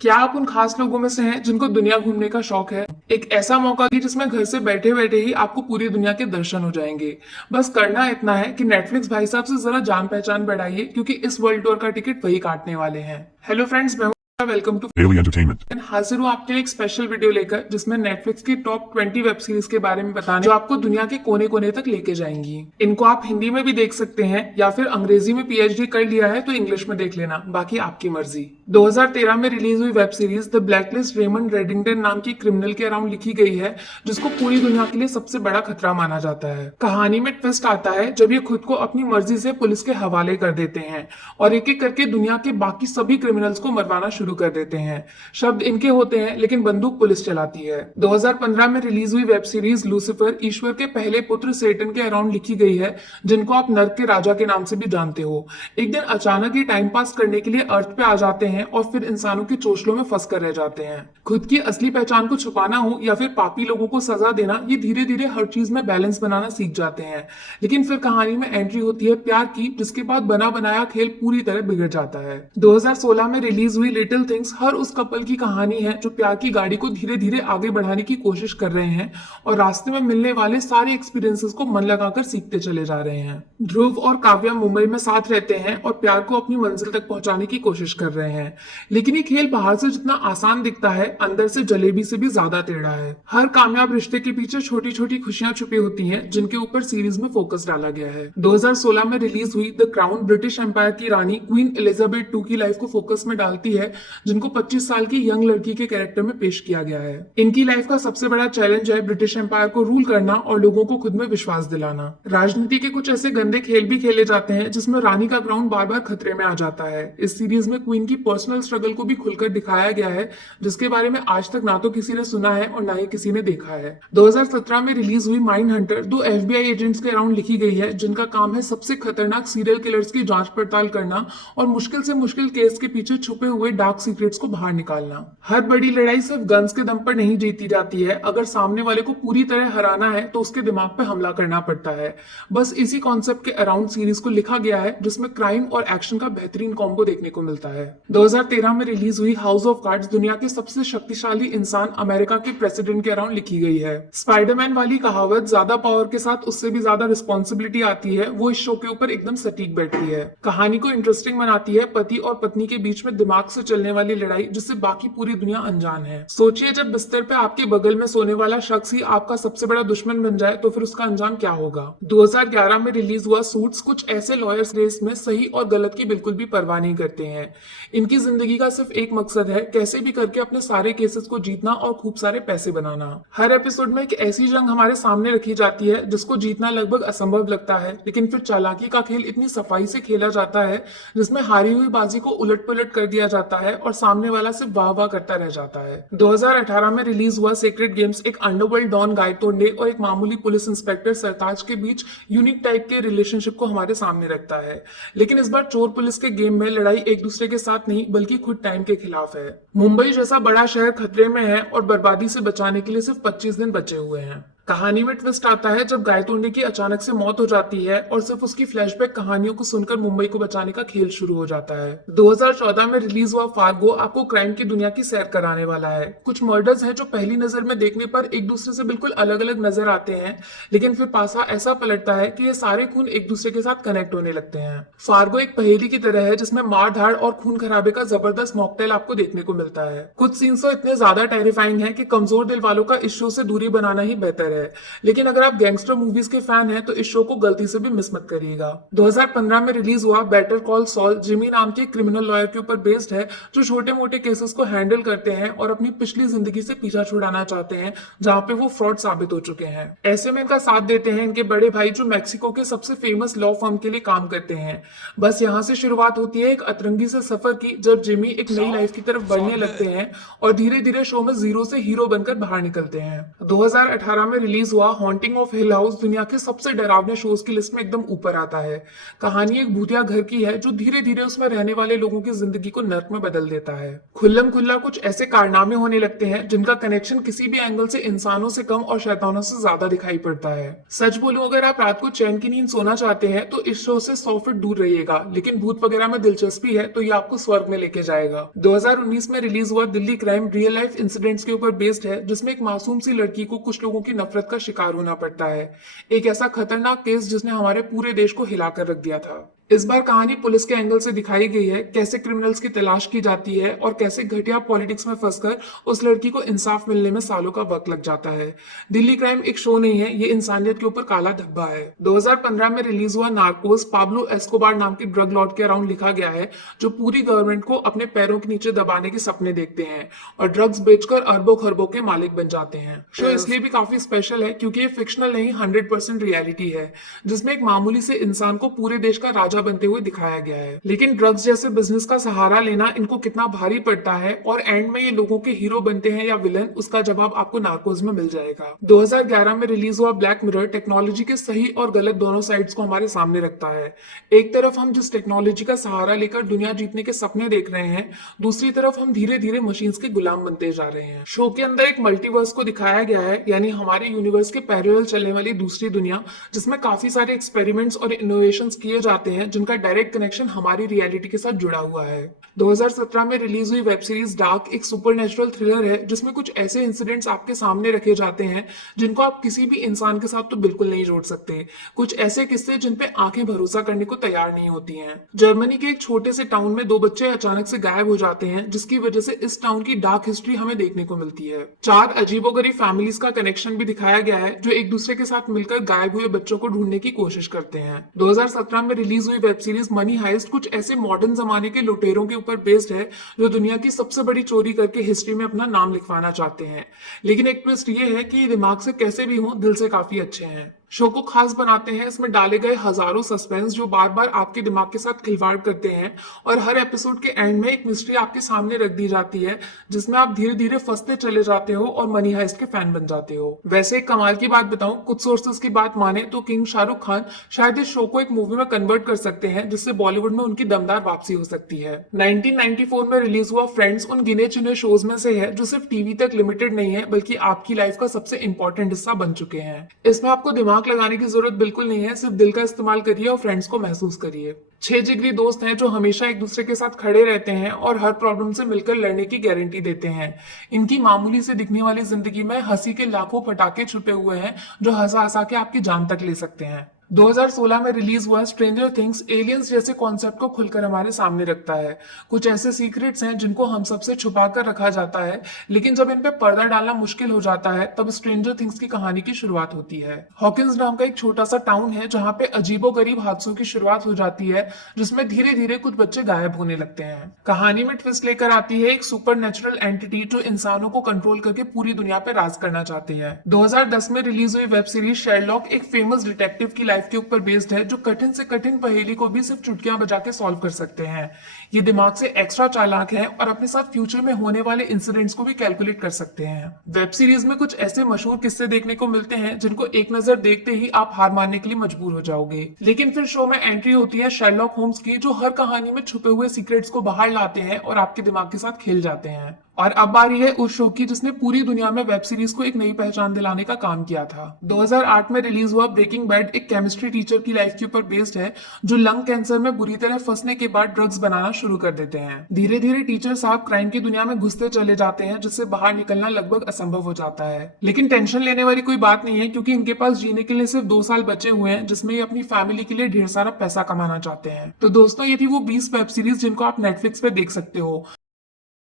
क्या आप उन खास लोगों में से हैं जिनको दुनिया घूमने का शौक है? एक ऐसा मौका कि जिसमें घर से बैठे बैठे ही आपको पूरी दुनिया के दर्शन हो जाएंगे। बस करना इतना है कि नेटफ्लिक्स भाई साहब से जरा जान पहचान बढ़ाइए, क्योंकि इस वर्ल्ड टूर का टिकट वही काटने वाले हैं। हेलो फ्रेंड्स, मैं वेलकम टू Daily Entertainment. हाजिर हूँ आपके लिए एक स्पेशल वीडियो लेकर, जिसमें नेटफ्लिक्स की टॉप 20 वेब सीरीज के बारे में बताने, जो आपको दुनिया के कोने कोने तक लेके जाएंगी। इनको आप हिंदी में भी देख सकते हैं, या फिर अंग्रेजी में पीएचडी कर लिया है तो इंग्लिश में देख लेना, बाकी आपकी मर्जी। 2013 में रिलीज हुई web series the blacklist Raymond Redington नाम की क्रिमिनल के अराउंड लिखी गई है, जिसको पूरी दुनिया के लिए सबसे बड़ा खतरा माना जाता है। कहानी में ट्विस्ट आता है जब ये खुद को अपनी मर्जी से पुलिस के हवाले कर देते हैं और एक एक करके दुनिया के बाकी सभी क्रिमिनल्स को मरवाना शुरू कर देते हैं। शब्द इनके होते हैं लेकिन बंदूक पुलिस चलाती है। 2015 में रिलीज हुई वेब सीरीज लूसीफर ईश्वर के पहले पुत्र सेटन के अराउंड लिखी गई है, जिनको आप नर्क के राजा के नाम से भी जानते हो। एक दिन अचानक ही टाइम पास करने के लिए अर्थ पे आ जाते हैं और फिर इंसानों के चोचलों में फंस कर रह जाते हैं। खुद की असली पहचान को छुपाना हो या फिर पापी लोगों को सजा देना, ये धीरे धीरे हर चीज में बैलेंस बनाना सीख जाते हैं। लेकिन फिर कहानी में एंट्री होती है प्यार की, जिसके बाद बना बनाया खेल पूरी तरह बिगड़ जाता है। 2016 में रिलीज हुई लिटिल थिंग्स हर उस कपल की कहानी है जो प्यार की गाड़ी को धीरे धीरे आगे बढ़ाने की कोशिश कर रहे हैं और रास्ते में मिलने वाले सारे एक्सपीरियंसेस को मन लगाकर सीखते चले जा रहे हैं। ध्रुव और काव्या मुंबई में साथ रहते हैं और प्यार को अपनी मंजिल तक पहुंचाने की कोशिश कर रहे हैं। लेकिन ये खेल बाहर से जितना आसान दिखता है, अंदर से जलेबी से भी ज्यादा टेढ़ा है। हर कामयाब रिश्ते के पीछे छोटी छोटी खुशियां छुपी होती हैं, जिनके ऊपर सीरीज में फोकस डाला गया है। 2016 में रिलीज हुई द क्राउन ब्रिटिश एम्पायर की रानी क्वीन एलिजाबेथ II की लाइफ को फोकस में डालती है, जिनको 25 साल की यंग लड़की के कैरेक्टर में पेश किया गया है। इनकी लाइफ का सबसे बड़ा चैलेंज है ब्रिटिश एम्पायर को रूल करना और लोगों को खुद में विश्वास दिलाना। राजनीति के कुछ ऐसे गंदे खेल भी खेले जाते हैं जिसमें रानी का क्राउन बार बार खतरे में आ जाता है। इस सीरीज में क्वीन की पर्सनल स्ट्रगल को भी खुलकर दिखाया गया है, जिसके बारे में आज तक ना तो किसी ने सुना है और ना ही किसी ने देखा है। 2017 में रिलीज हुई माइंड हंटर दो FBI एजेंट्स के अराउंड लिखी गई है, जिनका काम है सबसे खतरनाक सीरियल किलर्स की जांच पड़ताल करना और मुश्किल से मुश्किल केस के पीछे छुपे हुए डार्क सीक्रेट्स को बाहर निकालना। हर बड़ी लड़ाई सिर्फ गन्स के दम पर नहीं जीती जाती है। अगर सामने वाले को पूरी तरह हराना है तो उसके दिमाग पे हमला करना पड़ता है। बस इसी कॉन्सेप्ट के अराउंड सीरीज को लिखा गया है, जिसमें क्राइम और एक्शन का बेहतरीन कॉम्बो देखने को मिलता है। 2013 में रिलीज हुई हाउस ऑफ कार्ड्स दुनिया के सबसे शक्तिशाली इंसान अमेरिका के प्रेसिडेंट के अराउंड लिखी गई है। स्पाइडरमैन वाली कहावत ज्यादा पावर के साथ उससे भी ज्यादा रिस्पॉन्सिबिलिटी आती है, वो इस शो के ऊपर एकदम सटीक बैठती है। कहानी को इंटरेस्टिंग बनाती है पति और पत्नी के बीच में दिमाग से चलने वाली लड़ाई, जिससे बाकी पूरी दुनिया अनजान है। सोचिए, जब बिस्तर पे आपके बगल में सोने वाला शख्स ही आपका सबसे बड़ा दुश्मन बन जाए तो फिर उसका अंजाम क्या होगा। 2011 में रिलीज हुआ सूट्स कुछ ऐसे लॉयर्स रेस में सही और गलत की बिल्कुल भी परवाह नहीं करते हैं। इनकी जिंदगी का सिर्फ एक मकसद है, कैसे भी करके अपने सारे केसेस को जीतना और खूब सारे पैसे बनाना। हर एपिसोड में एक ऐसी जंग हमारे सामने रखी जाती है जिसको जीतना लगभग असंभव लगता है, लेकिन फिर चालाकी का खेल इतनी सफाई से खेला जाता है जिसमें हारी हुई बाजी को उलट पुलट कर दिया जाता है और सामने वाला सिर्फ वाह वाह करता रह जाता है। 2018 में रिलीज हुआ सीक्रेट गेम्स एक अंडरवर्ल्ड डॉन गायतोंडे और एक मामूली पुलिस इंस्पेक्टर सरताज के बीच यूनिक टाइप के रिलेशनशिप को हमारे सामने रखता है। लेकिन इस बार चोर पुलिस के गेम में लड़ाई एक दूसरे के साथ नहीं, बल्कि खुद टाइम के खिलाफ है। मुंबई जैसा बड़ा शहर खतरे में है और बर्बादी से बचाने के लिए सिर्फ 25 दिन बचे हुए हैं। कहानी में ट्विस्ट आता है जब गायतोंडे की अचानक से मौत हो जाती है और सिर्फ उसकी फ्लैशबैक कहानियों को सुनकर मुंबई को बचाने का खेल शुरू हो जाता है। 2014 में रिलीज हुआ फार्गो आपको क्राइम की दुनिया की सैर कराने वाला है। कुछ मर्डर्स हैं जो पहली नजर में देखने पर एक दूसरे से बिल्कुल अलग अलग नजर आते हैं, लेकिन फिर पासा ऐसा पलटता है कि ये सारे खून एक दूसरे के साथ कनेक्ट होने लगते हैं। फार्गो एक पहेली की तरह है, जिसमें मार धाड़ और खून खराबे का जबरदस्त मॉकटेल आपको देखने को मिलता है। कुछ सीन्स तो इतने ज्यादा टेरिफाइंग है कि कमजोर दिल वालों का इस शो से दूरी बनाना ही बेहतर है। लेकिन अगर आप गैंगस्टर मूवीज के फैन हैं तो इस शो को गलती से भी मिस मत करिएगा। 2015 में रिलीज हुआ बेटर कॉल सॉल जिमी नाम के क्रिमिनल लॉयर के ऊपर बेस्ड है, जो छोटे मोटे केसेस को हैंडल करते हैं और अपनी पिछली जिंदगी से पीछा छुड़ाना चाहते हैं, जहां पे वो फ्रॉड साबित हो चुके हैं। ऐसे में इनका साथ देते हैं इनके बड़े भाई, जो मैक्सिको के सबसे फेमस लॉ फर्म के लिए काम करते हैं। बस यहाँ से शुरुआत होती है एक अतरंगी से सफर की, जब जिमी एक नई लाइफ की तरफ बढ़ने लगते हैं और धीरे धीरे शो में जीरो से हीरो बनकर बाहर निकलते हैं। 2018 में रिलीज हुआ हॉन्टिंग ऑफ हिल हाउस दुनिया के सबसे डरावने शोज की लिस्ट में एकदम ऊपर आता है। कहानी एक भूतिया घर की है जो धीरे धीरे उसमें रहने वाले लोगों की जिंदगी को नर्क में बदल देता है। खुल्लम खुल्ला कुछ ऐसे कारनामे होने लगते हैं जिनका कनेक्शन किसी भी एंगल से इंसानों से कम और शैतानों से ज्यादा दिखाई पड़ता है। सच बोलूं, अगर आप रात को चैन की नींद सोना चाहते हैं तो इस शो से 100 फीट दूर रहिएगा, लेकिन भूत वगैरह में दिलचस्पी है तो ये आपको स्वर्ग में लेके जाएगा। 2019 में रिलीज हुआ Delhi crime real life incidents के ऊपर बेस्ड है, जिसमें एक मासूम सी लड़की को कुछ लोगों की नफरत का शिकार होना पड़ता है। एक ऐसा खतरनाक केस जिसने हमारे पूरे देश को हिलाकर रख दिया था। इस बार कहानी पुलिस के एंगल से दिखाई गई है, कैसे क्रिमिनल्स की तलाश की जाती है और कैसे घटिया पॉलिटिक्स में फंसकर उस लड़की को इंसाफ मिलने में सालों का वक्त लग जाता है। दिल्ली क्राइम एक शो नहीं है, ये इंसानियत के ऊपर काला धब्बा है। 2015 में रिलीज हुआ नार्कोस पाब्लो एस्कोबार नाम के ड्रग लॉर्ड के अराउंड लिखा गया है, जो पूरी गवर्नमेंट को अपने पैरों के नीचे दबाने के सपने देखते हैं और ड्रग्स बेचकर अरबों खरबों के मालिक बन जाते हैं। शो इसलिए भी काफी स्पेशल है क्योंकि ये फिक्शनल नहीं 100% रियलिटी है, जिसमें एक मामूली से इंसान को पूरे देश का राजा बनते हुए दिखाया गया है। लेकिन ड्रग्स जैसे बिजनेस का सहारा लेना इनको कितना भारी पड़ता है और एंड में ये लोगों के हीरो बनते हैं या विलन, उसका जवाब आपको नार्कोस में मिल जाएगा। 2011 में रिलीज हुआ ब्लैक मिरर टेक्नोलॉजी के सही और गलत दोनों साइड्स को हमारे सामने रखता है। एक तरफ हम जिस टेक्नोलॉजी का सहारा लेकर दुनिया जीतने के सपने देख रहे हैं, दूसरी तरफ हम धीरे धीरे मशीन्स के गुलाम बनते जा रहे हैं। शो के अंदर एक मल्टीवर्स को दिखाया गया है, यानी हमारे यूनिवर्स के पैरेलल चलने वाली दूसरी दुनिया, जिसमें काफी सारे एक्सपेरिमेंट्स और इनोवेशंस किए जाते हैं जिनका डायरेक्ट कनेक्शन हमारी रियलिटी के साथ जुड़ा हुआ है। 2017 में रिलीज हुई वेब सीरीज डार्क एक सुपरनेचुरल थ्रिलर है, जिसमें कुछ ऐसे इंसिडेंट्स आपके सामने रखे जाते हैं जिनको आप किसी भी इंसान के साथ तो बिल्कुल नहीं जोड़ सकते। कुछ ऐसे किस्से जिन पे आंखें भरोसा करने को तैयार नहीं होती हैं। जर्मनी के एक छोटे से टाउन में 2 बच्चे अचानक से गायब हो जाते हैं, जिसकी वजह से इस टाउन की डार्क हिस्ट्री हमें देखने को मिलती है। 4 अजीबोगरीब फैमिलीज का कनेक्शन भी दिखाया गया है, जो एक दूसरे के साथ मिलकर गायब हुए बच्चों को ढूंढने की कोशिश करते हैं। 2017 में रिलीज हुई वेब सीरीज मनी हाइस्ट कुछ ऐसे मॉडर्न जमाने के लुटेरों के ऊपर बेस्ड है जो दुनिया की सबसे बड़ी चोरी करके हिस्ट्री में अपना नाम लिखवाना चाहते हैं। लेकिन एक ट्विस्ट ये है कि दिमाग से कैसे भी हो, दिल से काफी अच्छे हैं। शो को खास बनाते हैं इसमें डाले गए हजारों सस्पेंस जो बार बार आपके दिमाग के साथ खिलवाड़ करते हैं, और हर एपिसोड के एंड में एक मिस्ट्री आपके सामने रख दी जाती है जिसमें आप धीरे धीरे फंसते चले जाते हो और मनी हाइस्ट के फैन बन जाते हो। वैसे एक कमाल की बात बताऊं, कुछ सोर्सेस की बात माने तो किंग शाहरुख खान शायद इस शो को एक मूवी में कन्वर्ट कर सकते हैं, जिससे बॉलीवुड में उनकी दमदार वापसी हो सकती है। 1994 में रिलीज हुआ फ्रेंड्स उन गिने चुने शोज में से है जो सिर्फ टीवी तक लिमिटेड नहीं है बल्कि आपकी लाइफ का सबसे इंपॉर्टेंट हिस्सा बन चुके हैं। इसमें आपको दिमाग लगाने की जरूरत बिल्कुल नहीं है, सिर्फ दिल का इस्तेमाल करिए और फ्रेंड्स को महसूस करिए। 6 जिगरी दोस्त हैं जो हमेशा एक दूसरे के साथ खड़े रहते हैं और हर प्रॉब्लम से मिलकर लड़ने की गारंटी देते हैं। इनकी मामूली से दिखने वाली जिंदगी में हंसी के लाखों पटाखे छुपे हुए हैं जो हंसा हंसा के आपकी जान तक ले सकते हैं। 2016 में रिलीज हुआ स्ट्रेंजर थिंग्स एलियंस जैसे कॉन्सेप्ट को खुलकर हमारे सामने रखता है। कुछ ऐसे सीक्रेट्स हैं जिनको हम सबसे छुपा कर रखा जाता है, लेकिन जब इन पे पर्दा डालना मुश्किल हो जाता है तब स्ट्रेंजर थिंग्स की कहानी की शुरुआत होती है। हॉकिंस नाम का एक छोटा सा टाउन है जहाँ पे अजीबोगरीब हादसों की शुरुआत हो जाती है, जिसमें धीरे धीरे कुछ बच्चे गायब होने लगते हैं। कहानी में ट्विस्ट लेकर आती है एक सुपर नेचुरल एंटिटी जो इंसानों को कंट्रोल करके पूरी दुनिया पे राज करना चाहती है। 2010 में रिलीज हुई वेब सीरीज शेरलॉक एक फेमस डिटेक्टिव की लाइफ के ऊपर बेस्ड है जो कठिन से कठिन पहेली को भी सिर्फ चुटकियां बजा के सॉल्व कर सकते हैं। ये दिमाग से एक्स्ट्रा चालाक है और अपने साथ फ्यूचर में होने वाले इंसिडेंट्स को भी कैलकुलेट कर सकते हैं। वेब सीरीज में कुछ ऐसे मशहूर किस्से देखने को मिलते हैं जिनको एक नजर देखते ही आप हार मानने के लिए मजबूर हो जाओगे। लेकिन फिर शो में एंट्री होती है शेरलॉक होम्स की, जो हर कहानी में छुपे हुए सीक्रेट्स को बाहर लाते हैं और आपके दिमाग के साथ खेल जाते हैं। और अब बारी है उस शो की जिसने पूरी दुनिया में वेब सीरीज को एक नई पहचान दिलाने का काम किया था। 2008 में रिलीज हुआ ब्रेकिंग बैड एक केमिस्ट्री टीचर की लाइफ के ऊपर बेस्ड है जो लंग कैंसर में बुरी तरह फंसने के बाद ड्रग्स बनाना शुरू कर देते हैं। धीरे धीरे टीचर साहब क्राइम की दुनिया में घुसते चले जाते हैं, जिससे बाहर निकलना लगभग असंभव हो जाता है। लेकिन टेंशन लेने वाली कोई बात नहीं है, क्योंकि इनके पास जीने के लिए सिर्फ 2 साल बचे हुए हैं, जिसमें ये अपनी फैमिली के लिए ढेर सारा पैसा कमाना चाहते हैं। तो दोस्तों, ये थी वो 20 वेब सीरीज जिनको आप नेटफ्लिक्स पे देख सकते हो।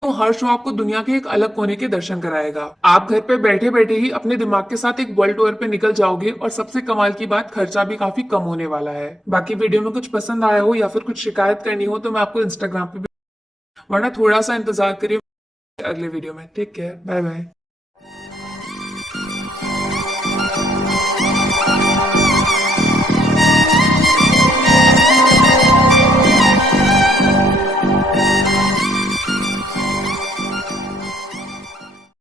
तो हर शो आपको दुनिया के एक अलग कोने के दर्शन कराएगा। आप घर पे बैठे बैठे ही अपने दिमाग के साथ एक वर्ल्ड टूर पे निकल जाओगे, और सबसे कमाल की बात, खर्चा भी काफी कम होने वाला है। बाकी वीडियो में कुछ पसंद आया हो या फिर कुछ शिकायत करनी हो तो मैं आपको इंस्टाग्राम पे भी, वरना थोड़ा सा इंतजार करिए अगले वीडियो में। Take care, bye bye.